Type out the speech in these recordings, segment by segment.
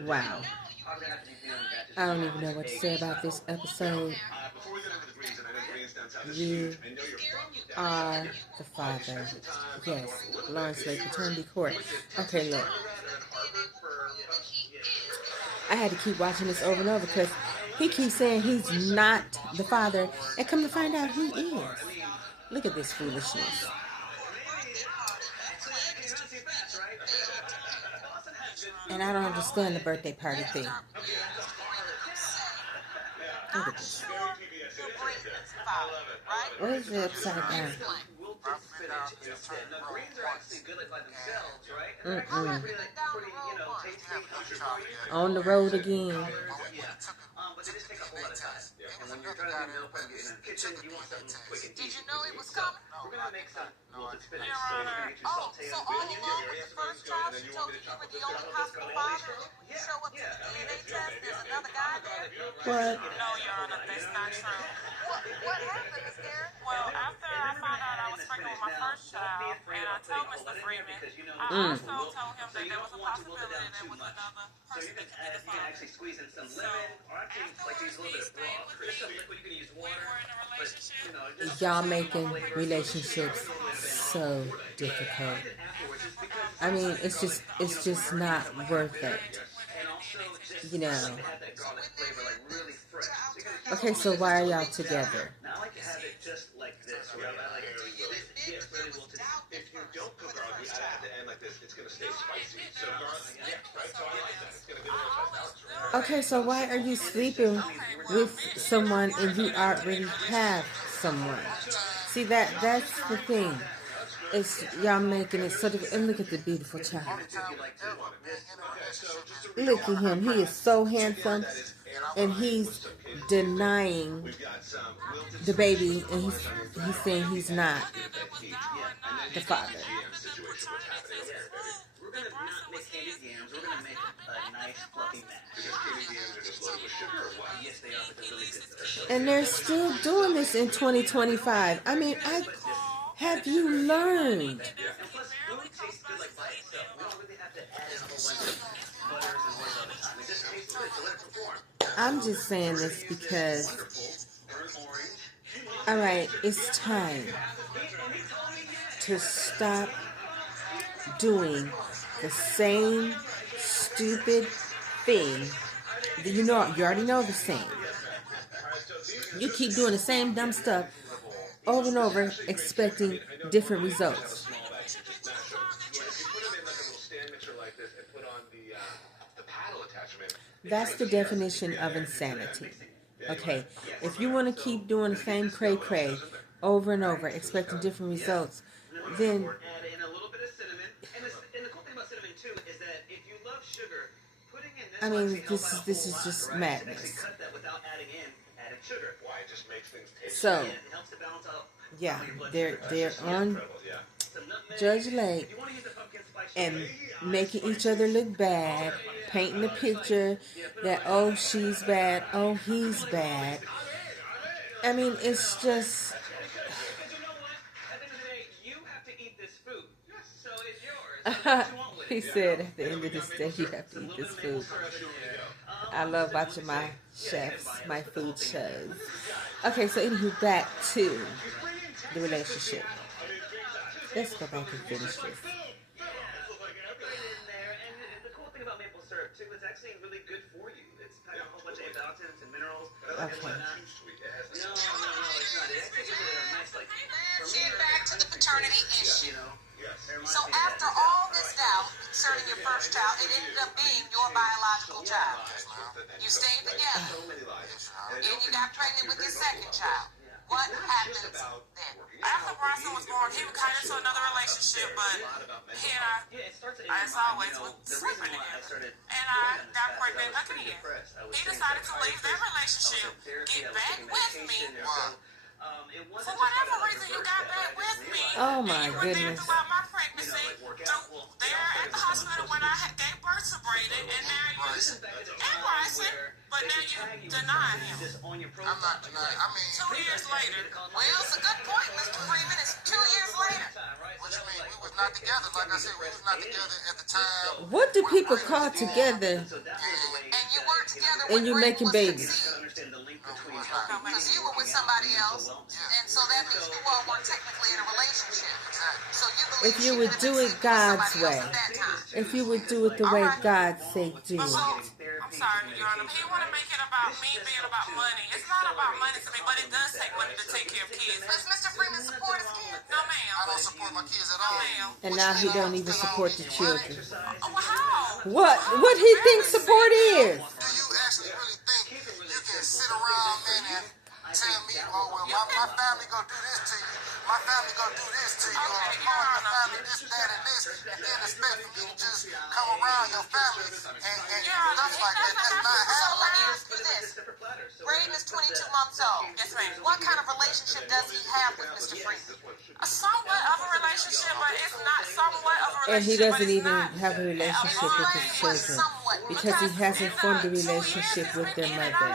Wow. I don't even know what to say about this episode. You are the father. Yes, Lawrence Lake Paternity Court. Okay, look. I had to keep watching this over and over because he keeps saying he's not the father, and come to find out he is. Look at this foolishness. And I don't understand the birthday party thing. Look at this. What is it upside down? On the road again. Did you know it was coming? We're gonna make some wilted spinach. Oh, so all along with the first job, she told you you were the only possible father. You show up to the DNA test, there's another guy there. What? No, Your Honor, that's not true. What happened, Miss Garrett? Well, after I found out I was pregnant with my first child, and I told Mr. Freeman, I also told him that there was a possibility that there was another person that could be the father. So, afterwards, we stayed with me. We were in a relationship. Y'all making relationships so difficult. I mean, it's just not worth it. You know. Okay, so why are y'all together? Okay, so why are you sleeping with someone and you already have someone? See, that's the thing. It's y'all making it sort of, and look at the beautiful child. Look at him. He is so handsome, and he's denying the baby, and he's saying he's not the father. And they're still doing this in 2025. I mean, have you learned? I'm just saying this because, all right, it's time to stop doing the same stupid thing. You already know the same. You keep doing the same dumb stuff over and over, expecting different results. That's the definition of insanity. Okay, if you want to keep doing the same cray-cray over and over, expecting different results, then I mean, this is just madness. So, yeah, they're on Judge Lake and making each other look bad, painting a picture that, oh, she's bad, oh, he's bad. I mean, it's just... He said at the end of this day, you have to eat this food. I love watching my chefs, my food shows. Okay, so anywho, back to the relationship. Let's go back and finish this. Okay. Get back to the paternity issue. So after all this doubt concerning your first child, it ended up being your biological child. You stayed together, and you got pregnant with your second child. What happens then? After Bryson was born, he got into another relationship, but he and I, as always, were sleeping together. And I got pregnant again. He decided to leave that relationship, get back with me, For whatever reason, you got back with me. Oh and my you were there goodness. throughout my pregnancy. There at the hospital when I gave birth to Braden, and now you and Bryson, but now you deny him. I'm not denying. I mean, 2 years later. Well, it's a good point, Mr. Freeman. It's 2 years later. what you mean? We was not together. Like I said, we was not together at the time. What do when people Brady call was born. together? And you weren't together And when you Brady making was babies. conceived. No, we was not. Because you were with somebody else, and so that means you all weren't technically in a relationship. So you believe If you would do it God's way, if you would do it the way God say do But it. I'm sorry, Your Honor. He want to make it about me being about money. It's not about money to me, but it does take money to take care of kids. Does Mr. Freeman support his kids? No, I ma'am. don't support my kids at all. Ma'am. And now he don't even support the children. Oh, well, how? What he thinks support is? Do you actually really think you can sit around, man, and tell me, oh, well, my family gonna do this to you, my family gonna do this to you, or Okay, oh, Your your Honor. family this, that, and this, and then expect for me to just come around your family and Your Honor, stuff like that. That's not So how let me ask you this. Braden is 22 months old. Yes, ma'am. What kind of relationship does he have with Mr. Freeman? A somewhat of a relationship, but it's not somewhat of a relationship. And he but doesn't it's even not have a relationship with his children because he hasn't formed a relationship with their mother.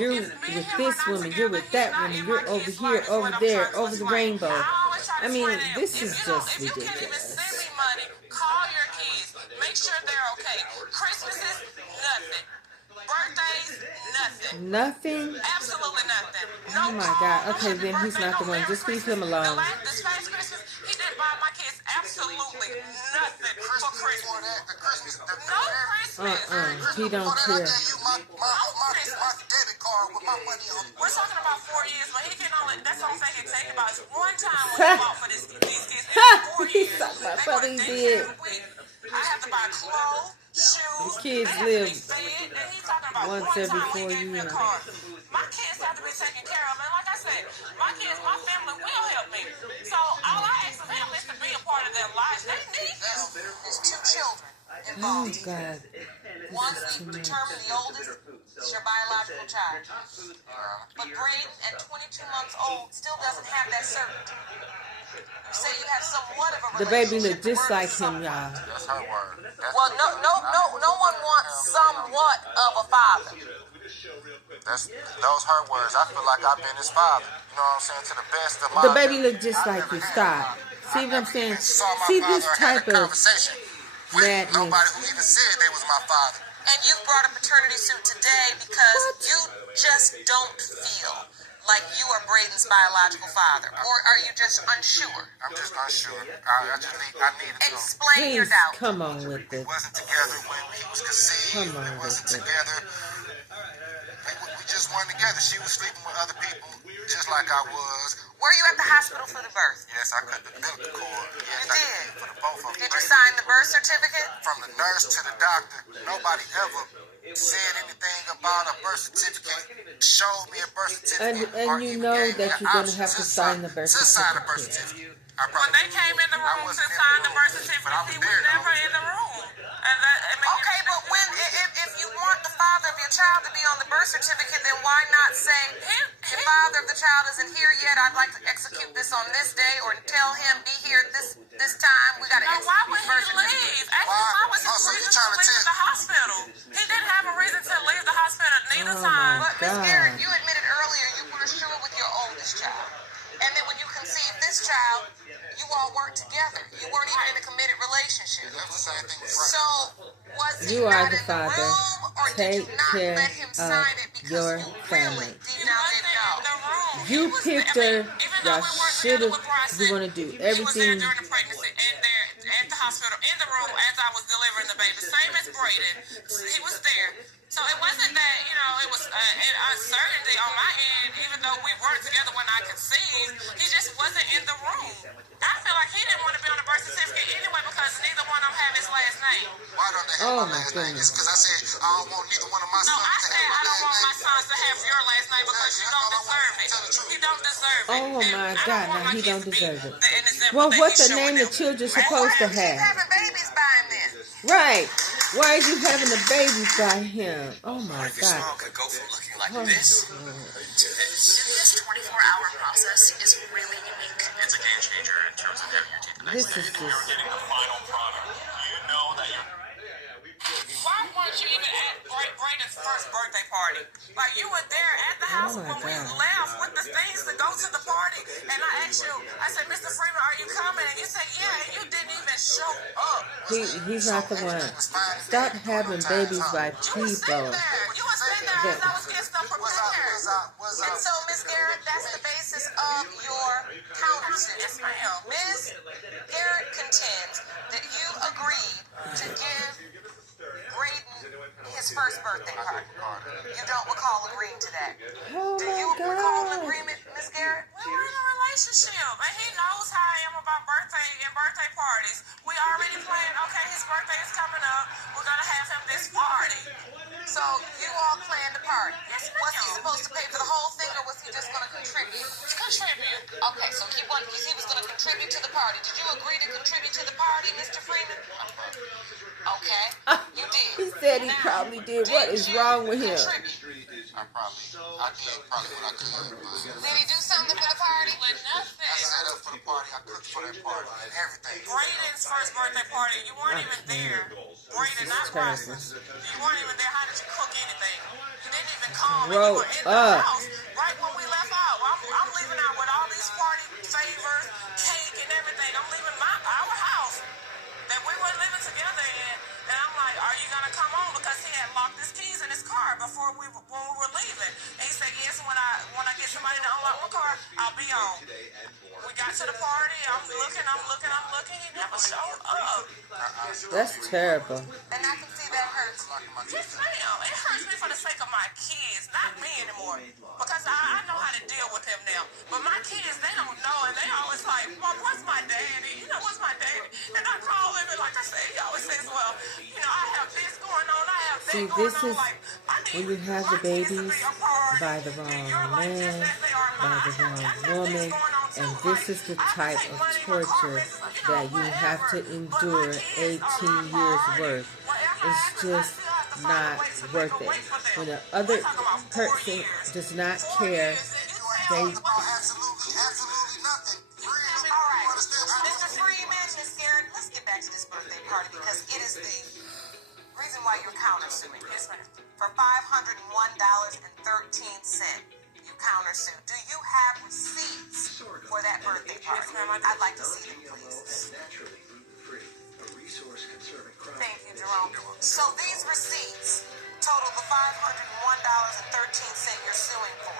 You're with this woman, you're with that woman, you're over here, over there, over the rainbow. I mean, this is just If you can't even ridiculous. send me money, call your kids. Make sure they're okay. Christmases, nothing. Birthdays, nothing. Nothing? Absolutely nothing. Oh my God. Okay, then he's not the one. Just leave him alone. This past Christmas, he didn't buy my kids absolutely nothing for Before Christmas. that, the Christmas, No Christmas. He don't before that, I care. gave you my debit card with my money on it. We're talking about 4 years, but he can only, that's the only thing he can take about is one time when he bought for these kids. In 4 He's years, talking about they what go to he daycare did. every week. I have to buy clothes, shoes. The kids they live have to be fed, and he's talking about once one every time when 4 he gave me a years. car. My kids have to be taken care of, and like I said, my kids, my family will help me. So all I ask of him is to be a part of their lives. They need him. There's 2 children Oh involved. God. One we've determined the oldest is your biological child. But Braden, at 22 months old, still doesn't have that certainty. You say you have somewhat of a The baby relationship. look just Word like is him, somewhat. y'all. That's her word. Well, no one wants somewhat of a father. Those her words. I feel like I've been his father. You know what I'm saying? To the best of my The baby ability. look just I like never you. had Stop. a father. See I what I'm never saying? even saw my See father this or had type a of conversation with madness. nobody who even said they was my father. And you brought a paternity suit today because you just don't feel like you are Braden's biological father, or are you just unsure? I'm just unsure. I needed to. Explain your Please doubt. come on with We it. wasn't together when he was conceived. Come on We wasn't with it. together. We just weren't together. She was sleeping with other people, just like I was. Were you at the hospital for the birth? Yes, I cut the umbilical cord. Yes, You I did. for the both of them. Did you sign the birth certificate? From the nurse to the doctor, nobody ever said anything about a birth certificate, showed me a birth certificate. And or you even know gave me that an you're gonna option have to sign the birth to sign a birth certificate. certificate. When they came in the room to sign the birth certificate, he was never in the room. And that, I mean, Okay, but if you want the father of your child to be on the birth certificate, then why not say, the father of the child isn't here yet, I'd like to execute this on this day, or tell him be here at this time, we gotta Now, execute why the would he birth certificate. leave? Actually, why was his So you reason to trying to leave tell- the hospital? He didn't have a reason to leave the hospital neither Oh, time. my But Ms. God. Garrett, you admitted earlier you weren't sure with your oldest child. And then when you conceived this child, you all weren't together. You weren't even in a committed relationship. That's the same thing with Frank. So, was he You are not the in the father. room, or did Take you not care let him of sign it because your you family. really deep He down wasn't didn't in know? the room. You He was picked there. I mean, her. even though Y'all we weren't should together have. with Bryson, You want to do he was there everything. during the pregnancy and there at the hospital in the room as I was delivering the baby. Same as Braden. He was there. So it wasn't that, it was an uncertainty on my end, even though we weren't together when I conceived. He just wasn't in the room. I feel like he didn't want to be on the birth certificate anyway because neither one of them have his last name. Why don't they have Oh, my my last name? goodness. It's because I said I don't want neither one of my No, sons I to said have I my don't want my last name. sons to have your last name because you don't deserve it. He don't deserve it. Oh, And my I don't God, want now my he kids don't to be deserve it. the innocent Well, that what's he's the showing name the them. children And supposed why to do you keep have? having babies by him then? Right. Why are you having a baby by him? Oh my Harvey God. Small could go from looking like Oh, this God. to this. This 24-hour process is really unique. It's a game changer in terms of having your teeth the This next day. is You're just. getting the final product. You know that you're. Why weren't you even at Braden's first birthday party? Like, you were there at the house Oh my when we God. left with the things to go to the party. And I asked you, I said, Mr. Freeman, are you coming? And you said, yeah, and you didn't even show up. He's not the one. Stop having babies by You were sitting people. there. You were sitting there as I was getting stuff prepared. And so, Ms. Garrett, that's the basis of your countersuit. Yes, ma'am. Ms. Garrett contends that you agreed to give Braden his first birthday party. You don't recall agreeing to that. Oh Do you my recall an God. agreement, Ms. Garrett? We were in a relationship, and he knows how I am about birthday and birthday parties. We already planned, okay, his birthday is coming up. We're going to have him this party. So you all planned the party. Yes, Was he ma'am. supposed to pay for the whole thing, or was he just going to contribute? Contribute. Okay, so he was going to contribute to the party. Did you agree to contribute to the party, Mr. Freeman? Okay, you did. He said he Now, probably did. What is wrong with him? contribute? I did probably what I could. Did he do something for the party? But nothing. I set up for the party. I cooked for that party. Everything. Braden's first birthday party, you weren't even there. Braden, not terrible. Bryson. You weren't even there. How did you cook anything? You didn't even come. And Grow you were in the up. house right when we left out. I'm leaving out with all these party favors, cake and everything. I'm leaving our house that we were living together in. And I'm like, are you going to come on? Because he had locked his keys in his car before when we were leaving. And he said, yes, when I get somebody to unlock my car, I'll be on. We got to the party. I'm looking. He never showed up. That's terrible. And I can see that hurts. Yes, ma'am. It hurts me for the sake of my kids, not me anymore. Because I know how to deal with them now. But my kids, they don't know. And they always like, Mom, what's my daddy? What's my daddy? And I call him, and like I say, he always says, well, I have this going on. I have that See, going this on. is Like, I need when you have the my kids to babies be a part. by the wrong And you're like, man, just that they are by mine. the I have wrong things woman, going on, too. and Like, this is the I have to type take of money in my car, torture that you have to whatever. But endure my kids are 18 my years priority. worth. Whatever It's happens, I just still have to find a not way to make worth a it. way for them. When the We're other talking about 4 person years. does not 4 care, years, and you they say, what? Absolutely nothing. Freeman, All right, you understand what I'm Mr. saying? Freeman, Ms. Garrett, let's get back to this birthday party because it is the reason why you're countersuing. Yes, ma'am. For $501.13, you countersued. Do you have receipts for that birthday party? Yes, ma'am, I do. I'd like to see them, please. Thank you, Jerome. So these receipts total the $501.13 you're suing for.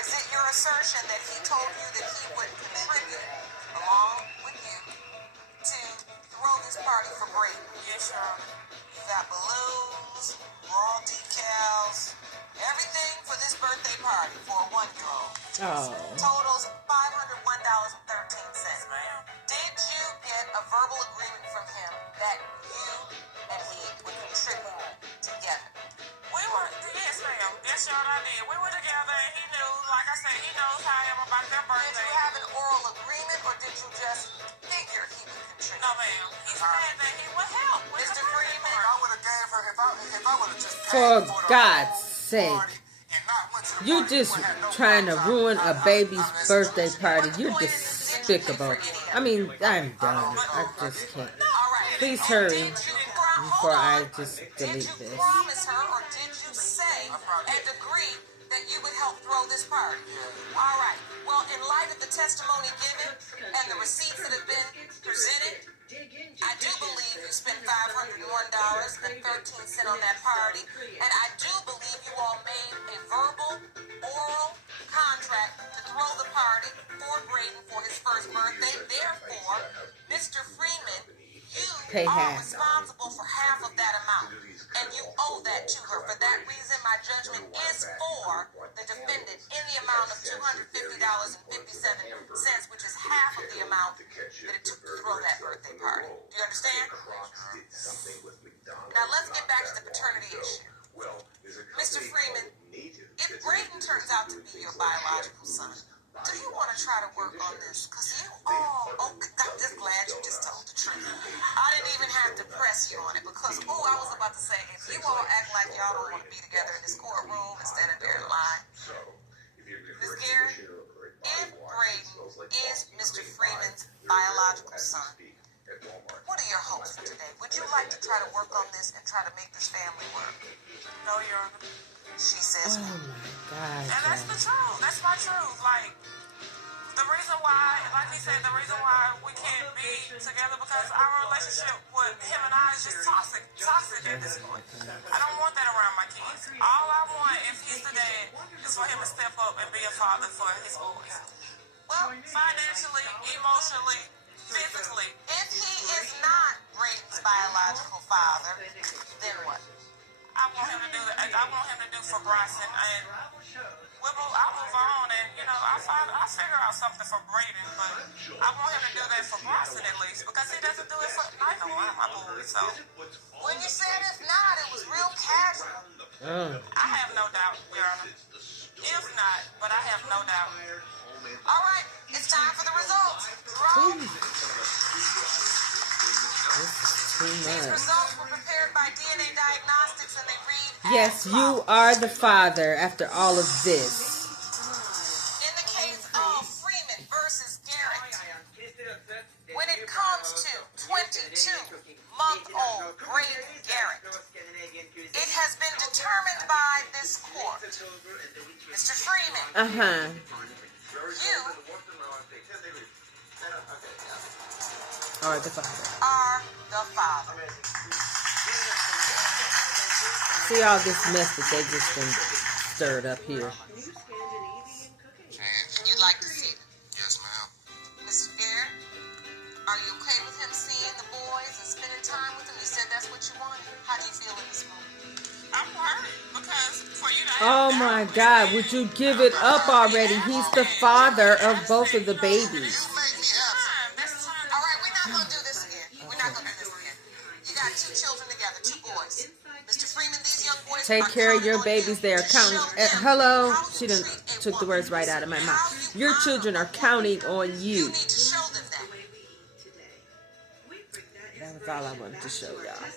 Is it your assertion that he told you that he would contribute along with you to throw this party for Brady? Yes, Your Honor. You got balloons, raw decals, everything for this birthday party for a 1-year-old. oh, Totals $501.13. Ma'am. Did you get a verbal agreement from him that you and he would contribute together? Yes, ma'am. Yes, Your Honor, I did. We were together, and he knew, like I said, he knows how I am about their Did birthday. you have an oral agreement or did you just figure he would contribute? No, ma'am. He said that he would help with Mr. the birthday Freeman, If I would have gave her, if I would have just paid for the God's whole sake. party and not went to the You party, just we had no trying to problem. ruin a baby's birthday party. You're despicable. I mean, I'm done. I just can't. all right. Please hurry Did you before I just Did delete you this. promise her or did you say and agree that you would help throw this party? All right. Well, in light of the testimony given and the receipts that have been presented, I do believe you spent $501.13 on that party, and I do believe you all made a verbal, oral contract to throw the party for Braden for his first birthday. Therefore, Mr. Freeman, you Pay are half. responsible for half of that amount, and you owe that to her. For that reason, my judgment is for the defendant in the amount of $250.57, which is half of the amount that it took to throw that birthday party. Do you understand? Now let's get back to the paternity issue. Mr. Freeman, if Braden turns out to be your biological son, do you want to try to work on this? Because I'm just glad you just told the truth. I didn't even have to press you on it because, I I was about to say, if you all act like y'all don't want to be together in this courtroom and standing there and lie, Ms. Garrett, if Braden is Mr. Freeman's biological son, what are your hopes for today? Would you like to try to work on this and try to make this family work? No, Your Honor. She says Oh no. my God. And that's the truth. That's my truth. Like, the reason why, like he said, the reason why we can't be together because our relationship with him and I is just toxic at this point. I don't want that around my kids. All I want, if he's the dad, is for him to step up and be a father for his boys. Well, financially, emotionally, physically. If he is not Braden's biological father, then what? I want him to do that. I want him to do for Bryson, and I'll move on, and I'll figure out something for Braden, but I want him to do that for Bryson at least because he doesn't do it for neither one of my boys. So when you said if not, it was real casual. I have no doubt, Your Honor. If not, but I have no doubt. All right, it's time for the results. Draw. Too These much. results were prepared by DNA Diagnostics, and they read Yes, as you follows. are the father after all of this. In the case of Freeman versus Garrett, when it comes to 22-month-old Braden Garrett, it has been determined by this court, Mr. Freeman, you Or the father. are the father. See all this mess that they just been stirred up here. You'd like to see it. Yes, ma'am. Mr. Garrett, are you okay with him seeing the boys and spending time with them? You said that's what you wanted. How do you feel in this moment? I'm worried because for you to Oh have my doubt, God, would you give it up already? He's the father of both of the babies. You make me happy. that's time. All right, we're not going to do this again. We're not going to do this again. You got 2 children together, 2 boys. Mr. Freeman, these young boys Take are care of your counting on babies. you They are to counting. show them Hello, how to she done treat a took the woman. words right out of my How mouth. you Your honor children are a woman. counting on You you. need to show them that. That was all I wanted to show y'all.